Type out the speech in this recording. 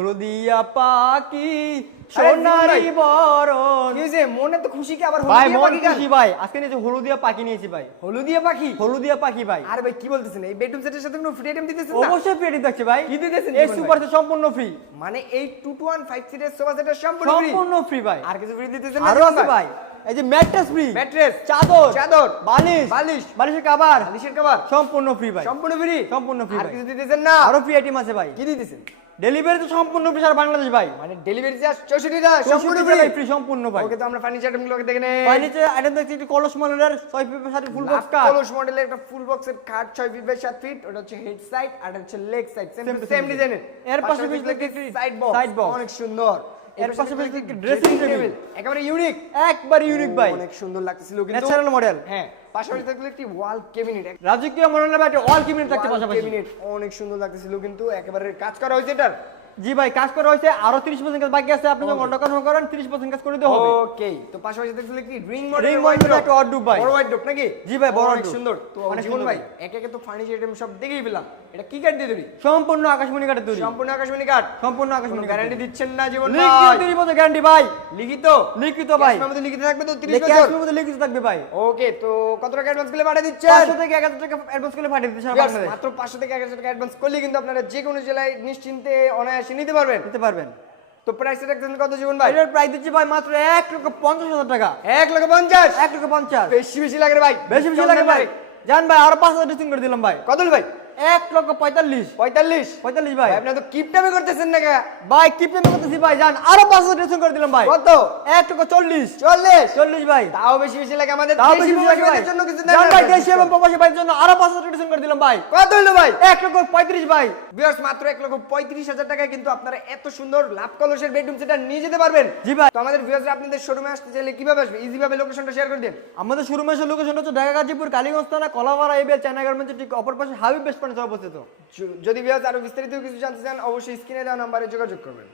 হলদিয়া পাখি সোনারি বরণ। কি যে মনে তো খুশি কি আবার ভাই হলুদিয়া মন পাখি গান? খুশি ভাই, আজকে নিয়েছি হলুদিয়া পাখি নিয়েছি ভাই। হলুদিয়া পাখি? হলুদিয়া পাখি ভাই। আরে ভাই কি বলতেছেন, এই বেডরুম সেটের সাথে কোনো ফ্রি আইটেম দিতেছেন না? অবশ্যই ফ্রি থাকছে ভাই। কি দিতেছেন এই জীবন সুপার ভাই? সেট সম্পূর্ণ ফ্রি। মানে এই 2 to 1 5 সিটের সোফা সেটের সম্পূর্ণ ফ্রি? সম্পূর্ণ ফ্রি ভাই। আর কিছু ফ্রি দিতেছেন না আরো জীবন আছে ভাই, এই যে ম্যাট্রেস ফ্রি, ম্যাট্রেস, চাদর, চাদর, বালিশ, বালিশ, বালিশের কভার বালিশের কভার সম্পূর্ণ ফ্রি ভাই। সম্পূর্ণ ফ্রি? সম্পূর্ণ ফ্রি আর ভাই। কিছু দিতেছেন না? আরো ফ্রি আইটেম আছে ভাই। কি দিতেছেন? ডেলিভারি তো সম্পূর্ণ ফ্রি সারা বাংলাদেশ ভাই। মানে ডেলিভারি চার্জ 64 টাকা সম্পূর্ণ 64 ফ্রি? টাকায় ফ্রি সম্পূর্ণ ভাই। ওকে, তো আমরা ফার্নিচার আইটেমগুলোকে দেখে নেই। ফার্নিচার আইটেম দেখছি একটি কলস মডেলের 6 ফিটের সাথে ফুল বক্স কাট। কলস মডেলের একটা ফুল বক্সের খাট 6 ফিট বাই 7 ফিট, ওটা হচ্ছে হেড সাইড আর এটা হচ্ছে leg side, same Same to same same ডিজাইনের। এর পাশে বেশ সাইড বক্স, সাইড বক্স। অনেক সুন্দর। এর পাশে বেশ ড্রেসিং টেবিল, একেবারে ইউনিক, একবার ইউনিক ভাই, অনেক সুন্দর লাগতেছিল কিন্তু। Natural model. হ্যাঁ, পাশাপাশি থাকলো একটি ওয়াল ক্যাবিনেট, রাজকীয় মডেলের ভাই একটা ওয়াল ক্যাবিনেট থাকতে পাশাপাশি। ক্যাবিনেট অনেক সুন্দর লাগতেছিল কিন্তু, একেবারে কাজ করা হয়েছে এটার। জি ভাই, কাজ করা হয়েছে, আরো 30% কাজ বাকি আছে। আপনি যখন অর্ডার কনফার্ম করেন 30% কাজ করে দিতে হবে। ওকে, তো পাশাপাশি দেখছিল কি রিং Ring মডেলের model একটা wardrobe ভাই। বড় ওয়াইড্রোব নাকি? জি ভাই, বড় অনেক wardrobe। সুন্দর। তো অনেক জীবন সুন্দর ভাই, ভাই। একে একে তো ফার্নিচার আইটেম সব দেখেই পেলাম, এটা কি কাঠ দিয়ে তৈরি? সম্পূর্ণ আকাশমণি কাঠের তৈরি। সম্পূর্ণ আকাশমণি কাঠ? সম্পূর্ণ কোনো আকাশমণি গ্যারান্টি দিচ্ছেন না জীবন ভাই? লিখিত 30 বছর গ্যারান্টি ভাই। লিখিত? লিখিত ভাই। ক্যাশ মেমোতে লিখিত থাকবে তো 30 ক্যাশ বছর? মেমোতে লিখিত থাকবে ভাই। ওকে, তো কত টাকা অ্যাডভান্স করলে পাঠিয়ে দিচ্ছেন? 500 থেকে 1000 টাকা অ্যাডভান্স করে পাঠিয়ে দিতে সারা Yes, বাংলাদেশ। মাত্র 500 থেকে 1000 টাকা অ্যাডভান্স করলে কিন্তু আপনারা যে কোনো জেলায় নিশ্চিন্তে অনায়াসে নিতে পারবেন। দিতে পারবেন। তো প্রাইসটা রাখতেছেন কত জীবন ভাই? এটার প্রাইস দিচ্ছি ভাই মাত্র 1,50,000 টাকা। 1,50,000? 1,50,000 বেশি বেশি লাগে রে ভাই, বেশি বেশি লাগে ভাই। জান ভাই, আরো 5,000 ডিসকাউন্ট করে দিলাম ভাই। কত হলো ভাই? 1,45,000 45? 45 ভাই। ভাই আপনি তো কিপটামি করতেছেন না কে? ভাই কি পেমেন্ট করতেছি ভাই, জান আরো 5,000 ডিসকাউন্ট করে দিলাম ভাই। কত? 1,40,000 40? 40 ভাই। তাও বেশি বেশি লাগে আমাদের তাও দেশি বেশি বেশি লাগে ভাই। প্রবাসীদের জন্য কিছু জান ভাই, দেন। দেশি এবং প্রবাসী ভাইয়ের জন্য আরো 5,000 ডিসকাউন্ট করে দিলাম ভাই। কত হলো ভাই? 1,35,000 ভাই। ভিউয়ার্স, মাত্র 1,35,000 টাকায় কিন্তু আপনারা এত সুন্দর লাভ কলসের বেডরুম সেটা নিয়ে যেতে পারবেন। জি ভাই। তো আমাদের ভিউয়ার্সরা আপনাদের শোরুমে আসতে চাইলে কিভাবে আসবে? ইজি ভাবে লোকেশনটা শেয়ার করে দিন। আমাদের শোরুমের লোকেশন হচ্ছে ঢাকা গাজীপুর কালীগঞ্জ থানা কলাপাড়া এবিএল চায়না গার্মেন্টসের ঠিক অপর পাশে হাবিব বেস্ট ফার্নিচার অবস্থিত। যদি ভিউয়ার্স আরো বিস্তারিত কিছু জানতে চান, অবশ্যই স্ক্রিনে দেওয়া নম্বরে যোগাযোগ করবেন।